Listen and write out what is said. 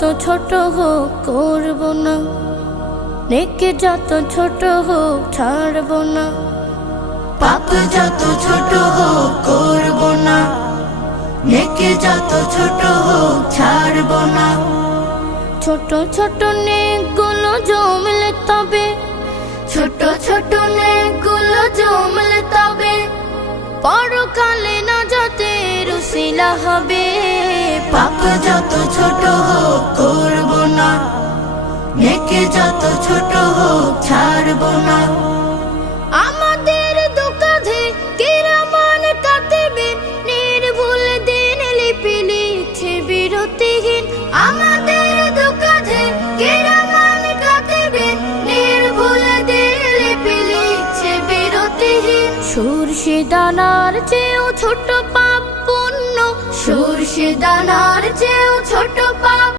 যত ছোট হোক করব না, নেকি যত ছোট হোক ছাড়ব না। পাপ যত ছোট হোক করব না, নেকি যত ছোট হোক ছাড়ব না। ছোট ছোট নেকগুলো জমলে তবে, ছোট ছোট নেকগুলো জমলে তবে, পরকালে নাজাতের উসিলা হবে। পাপ যত ছোট হোক করব না, নেকি যত ছোট হোক ছাড়ব না। আমাদের দুকাধে কিরামান কাতিবিন, নির্ভুল দিন লিপি লিখছে বিরতিহীন। আমাদের দুকাধে কিরামান কাতিবিন, নির্ভুল দিন লিপি লিখছে বিরতিহীন। সরষে দানার চেয়েও ছোট পাপ পুণ্য, সরষে দানার চেয়েও ছোট